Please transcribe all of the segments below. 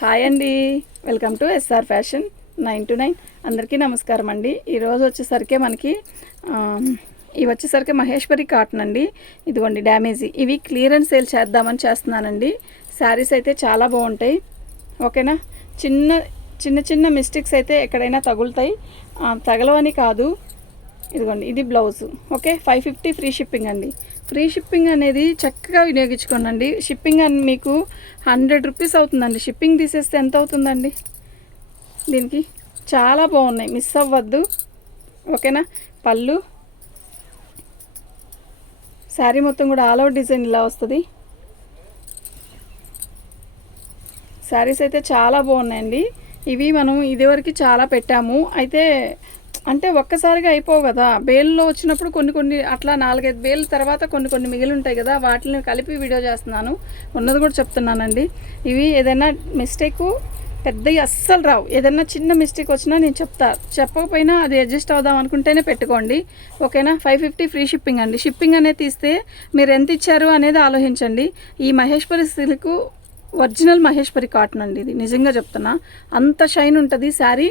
Hi అండి, welcome to SR fashion 9 to 9. అందరికీ నమస్కారం అండి. ఈరోజు వచ్చేసరికి మనకి ఇవి వచ్చేసరికి మహేశ్వరి కాటన్ అండి. ఇదిగోండి డ్యామేజీ, ఇవి క్లియరెన్స్ సేల్ చేద్దామని చేస్తున్నానండి. శారీస్ అయితే చాలా బాగుంటాయి, ఓకేనా. చిన్న చిన్న చిన్న మిస్టేక్స్ అయితే ఎక్కడైనా తగులుతాయి, తగలవని కాదు. ఇదిగోండి, ఇది బ్లౌజ్, ఓకే. 550 ఫ్రీ షిప్పింగ్ అండి. ఫ్రీ షిప్పింగ్ అనేది చక్కగా వినియోగించుకోండి. షిప్పింగ్ అని మీకు 100 రూపీస్ అవుతుందండి. షిప్పింగ్ తీసేస్తే ఎంత అవుతుందండి? దీనికి చాలా బాగున్నాయి, మిస్ అవ్వద్దు, ఓకేనా. పళ్ళు, శారీ మొత్తం కూడా ఆల్ అవుట్ డిజైన్ ఇలా వస్తుంది. శారీస్ అయితే చాలా బాగున్నాయండి. ఇవి మనం ఇదివరకు చాలా పెట్టాము, అయితే అంటే ఒక్కసారిగా అయిపోవు కదా. బేల్లో వచ్చినప్పుడు కొన్ని అట్లా 4-5 బేల్ తర్వాత కొన్ని మిగిలి ఉంటాయి కదా, వాటిని కలిపి వీడియో చేస్తున్నాను. ఉన్నది కూడా చెప్తున్నానండి. ఇవి ఏదైనా మిస్టేకు పెద్దవి అస్సలు రావు. ఏదైనా చిన్న మిస్టేక్ వచ్చినా నేను చెప్పకపోయినా అది అడ్జస్ట్ అవుదాం అనుకుంటేనే పెట్టుకోండి, ఓకేనా. 550 ఫ్రీ షిప్పింగ్ అండి. షిప్పింగ్ అనేది తీస్తే మీరు ఎంత ఇచ్చారు అనేది ఆలోచించండి. ఈ Maheshwari silk original Maheshwari cotton అండి. ఇది నిజంగా చెప్తున్నా, అంత షైన్ ఉంటుంది శారీ,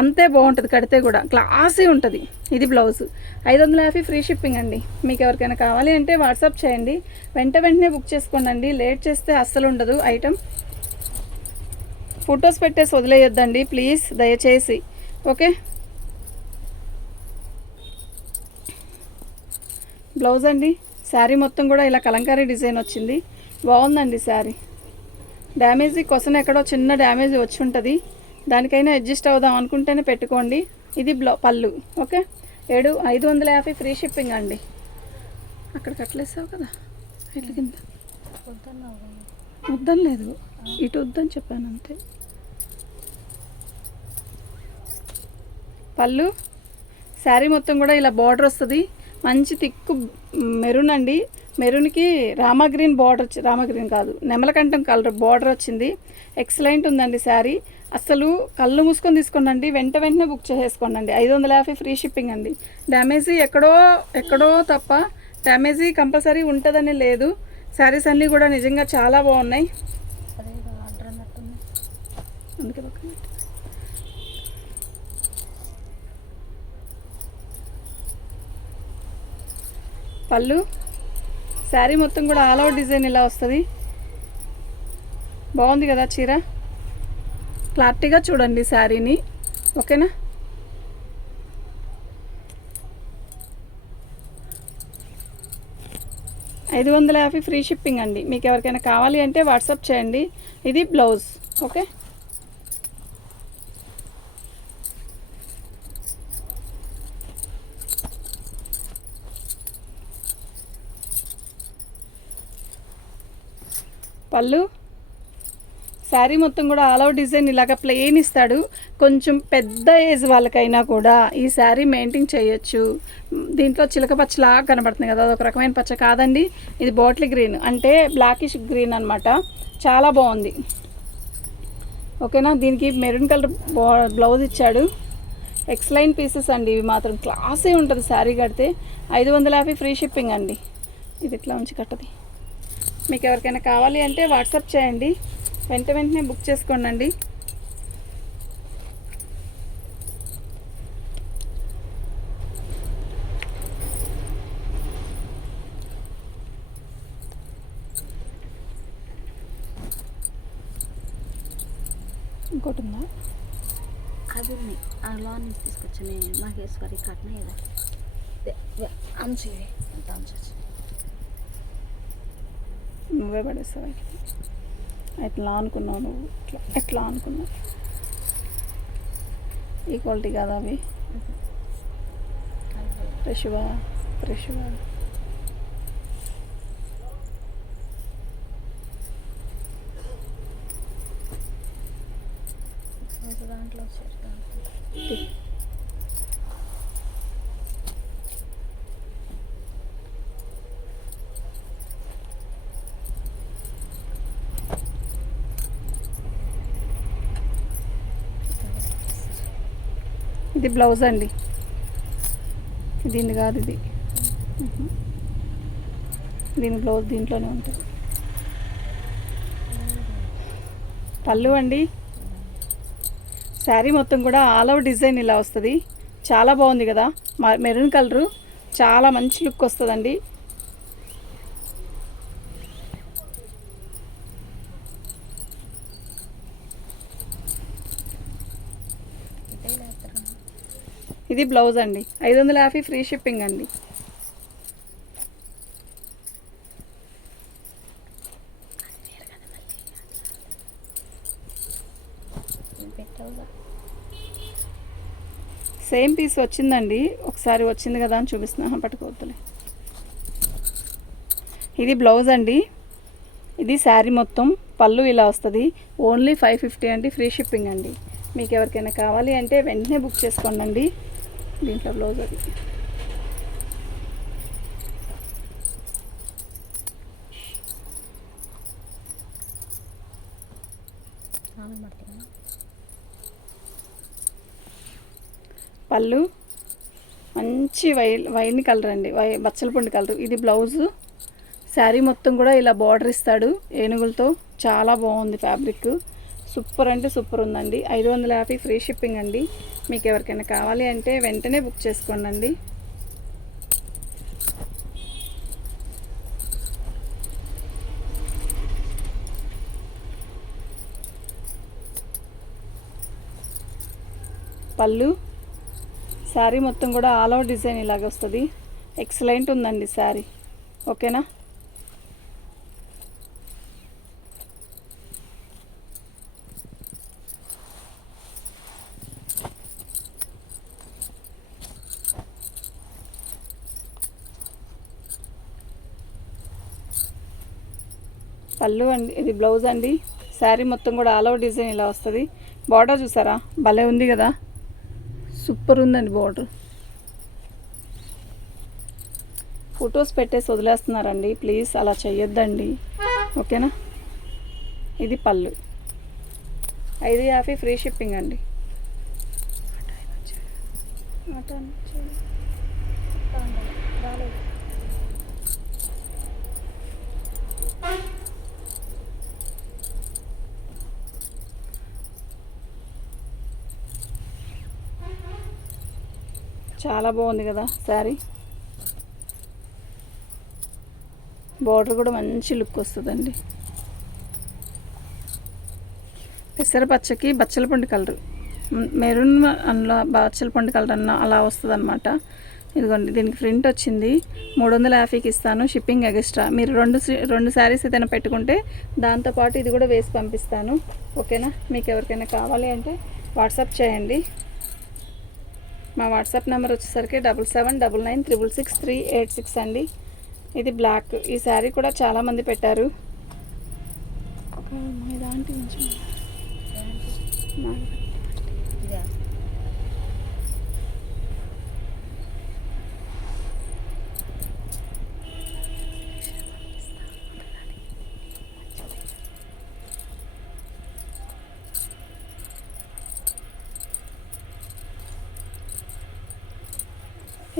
అంతే బాగుంటుంది. కడితే కూడా క్లాసీ ఉంటుంది. ఇది బ్లౌజ్ 550 ఫ్రీ షిప్పింగ్ అండి. మీకు ఎవరికైనా కావాలి అంటే వాట్సాప్ చేయండి, వెంటనే బుక్ చేసుకోండి. లేట్ చేస్తే అస్సలు ఉండదు ఐటమ్. ఫొటోస్ పెట్టేసి వదిలేయొద్దండి ప్లీజ్, దయచేసి, ఓకే. బ్లౌజ్ అండి. శారీ మొత్తం కూడా ఇలా కలంకారీ డిజైన్ వచ్చింది, బాగుందండి శారీ. డ్యామేజీ కొసన ఎక్కడో చిన్న డ్యామేజ్ వచ్చి ఉంటుంది, దానికైనా అడ్జస్ట్ అవుదాం అనుకుంటేనే పెట్టుకోండి. ఇది పళ్ళు, ఓకే. 550 ఫ్రీ షిప్పింగ్ అండి. అక్కడ కట్టలేసావు కదా ఇట్ల కింద, వద్దని లేదు, ఇటు వద్దని చెప్పాను అంతే. పళ్ళు, శారీ మొత్తం కూడా ఇలా బార్డర్ వస్తుంది, మంచి తిక్కు మెరూన్ అండి. మెరూన్కి రామగ్రీన్ బార్డర్, రామగ్రీన్ కాదు నెమలకంఠం కలర్ బార్డర్ వచ్చింది. ఎక్సలెంట్ ఉందండి శారీ. అసలు కళ్ళు మూసుకొని తీసుకోండి, వెంటనే బుక్ చేసేసుకోండి. 550 ఫ్రీ షిప్పింగ్ అండి. డ్యామేజీ ఎక్కడో తప్ప డ్యామేజీ కంపల్సరీ ఉంటుందని లేదు. శారీస్ అన్నీ కూడా నిజంగా చాలా బాగున్నాయి. అందుకే పళ్ళు, శారీ మొత్తం కూడా ఆల్ అవుట్ డిజైన్ ఇలా వస్తుంది, బాగుంది కదా చీర. క్లారిటీగా చూడండి శారీని, ఓకేనా. $550 ఫ్రీ షిప్పింగ్ అండి. మీకు ఎవరికైనా కావాలి అంటే వాట్సాప్ చేయండి. ఇది బ్లౌజ్, ఓకే. పళ్ళు, శారీ మొత్తం కూడా ఆల్ అవుట్ డిజైన్ ఇలాగ ప్లెయిన్ ఇస్తాడు. కొంచెం పెద్ద ఏజ్ వాళ్ళకైనా కూడా ఈ శారీ మెయింటైన్ చేయొచ్చు. దీంట్లో చిలక పచ్చలాగా కనబడుతుంది కదా, అదొక రకమైన పచ్చ కాదండి, ఇది బాటిల్ గ్రీన్ అంటే బ్లాకిష్ గ్రీన్ అనమాట. చాలా బాగుంది, ఓకేనా. దీనికి మెరూన్ కలర్ బ్లౌజ్ ఇచ్చాడు. ఎక్స్లైన్ పీసెస్ అండి, ఇవి మాత్రం క్లాసే ఉంటుంది శారీ కడితే. 550 ఫ్రీ షిప్పింగ్ అండి. ఇది ఇట్లా ఉంచి కట్టది. మీకు ఎవరికైనా కావాలి అంటే వాట్సాప్ చేయండి, వెంటనే బుక్ చేసుకోండి. ఇంకోటి ఉందా? అది అలా తీసుకొచ్చిన మహేశ్వరి కాటన్ ఏదో అంచు నువ్వే పడేస్తావు ఎట్లా అనుకున్నావు, నువ్వు ఎట్లా అనుకున్నావు. ఈక్వాలిటీ కదా అవి, ఫ్రెష్గా దాంట్లో ఇది బ్లౌజ్ అండి. దీన్ని కాదు, ఇది దీని బ్లౌజ్ దీంట్లోనే ఉంటుంది. పళ్ళు అండి. శారీ మొత్తం కూడా ఆల్ ఓవర్ డిజైన్ ఇలా వస్తుంది. చాలా బాగుంది కదా, మెరూన్ కలరు చాలా మంచి లుక్ వస్తుందండి. ఇది బ్లౌజ్ అండి, 550 ఫ్రీ షిప్పింగ్ అండి. సేమ్ పీస్ వచ్చిందండి, ఒకసారి వచ్చింది కదా అని చూపిస్తున్నా, పట్టుకోవద్దులే. ఇది బ్లౌజ్ అండి, ఇది శారీ మొత్తం పళ్ళు ఇలా వస్తుంది. ఓన్లీ 550 అండి, ఫ్రీ షిప్పింగ్ అండి. మీకు ఎవరికైనా కావాలి అంటే వెంటనే బుక్ చేసుకోండి. దీంట్లో బ్లౌజ్ అది. పళ్ళు మంచి వైన్ కలర్ అండి, బచ్చల పండు కలర్. ఇది బ్లౌజు. శారీ మొత్తం కూడా ఇలా బార్డర్ ఇస్తాడు ఏనుగులతో. చాలా బాగుంది ఫ్యాబ్రిక్, సూపర్ అంటే సూపర్ ఉందండి. 550 ఫ్రీ షిప్పింగ్ అండి. మీకు ఎవరికైనా కావాలి అంటే వెంటనే బుక్ చేసుకోండి. పళ్ళు శారీ మొత్తం కూడా ఆల్ ఓవర్ డిజైన్ ఇలాగ వస్తుంది. ఎక్సలెంట్ ఉందండి శారీ, ఓకేనా. పళ్ళు అండి, ఇది బ్లౌజ్ అండి. శారీ మొత్తం కూడా ఆల్ ఓవర్ డిజైన్ ఇలా వస్తుంది. బార్డర్ చూసారా, భలే ఉంది కదా, సూపర్ ఉందండి బార్డర్. ఫొటోస్ పెట్టేసి వదిలేస్తున్నారండి, ప్లీజ్ అలా చెయ్యొద్దండి, ఓకేనా. ఇది పళ్ళు, 550 ఫ్రీ షిప్పింగ్ అండి. చాలా బాగుంది కదా శారీ, బార్డర్ కూడా మంచి లుక్ వస్తుందండి. పెసర పచ్చకి బచ్చల పండు కలర్, మెరూన్ అందులో బచ్చల పండు కలర్ అలా వస్తుంది అనమాట. ఇదిగోండి, దీనికి ప్రింట్ వచ్చింది. 350కి ఇస్తాను, షిప్పింగ్ ఎక్స్ట్రా. మీరు రెండు శారీస్ ఏదైనా పెట్టుకుంటే దాంతోపాటు ఇది కూడా వేసి పంపిస్తాను, ఓకేనా. మీకు ఎవరికైనా కావాలి అంటే వాట్సాప్ చేయండి. మా వాట్సాప్ నెంబర్ వచ్చేసరికి 7799966386 అండి. ఇది బ్లాక్. ఈ శారీ కూడా చాలామంది పెట్టారు.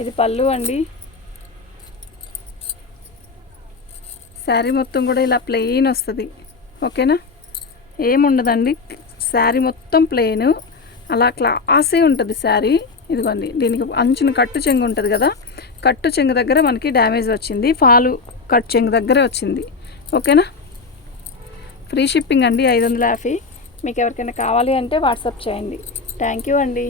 ఇది పళ్ళు అండి. శారీ మొత్తం కూడా ఇలా ప్లెయిన్ వస్తుంది, ఓకేనా. ఏముండదండి, శారీ మొత్తం ప్లెయిన్, అలా క్లాసే ఉంటుంది శారీ. ఇదిగోండి, దీనికి అంచున కట్టు చెంగు ఉంటుంది కదా, కట్టు చెంగు దగ్గర మనకి డ్యామేజ్ వచ్చింది, ఫాలు కట్టు చెంగు దగ్గరే వచ్చింది, ఓకేనా. ఫ్రీ షిప్పింగ్ అండి, 550. మీకు ఎవరికైనా కావాలి అంటే వాట్సాప్ చేయండి. థ్యాంక్ యూ అండి.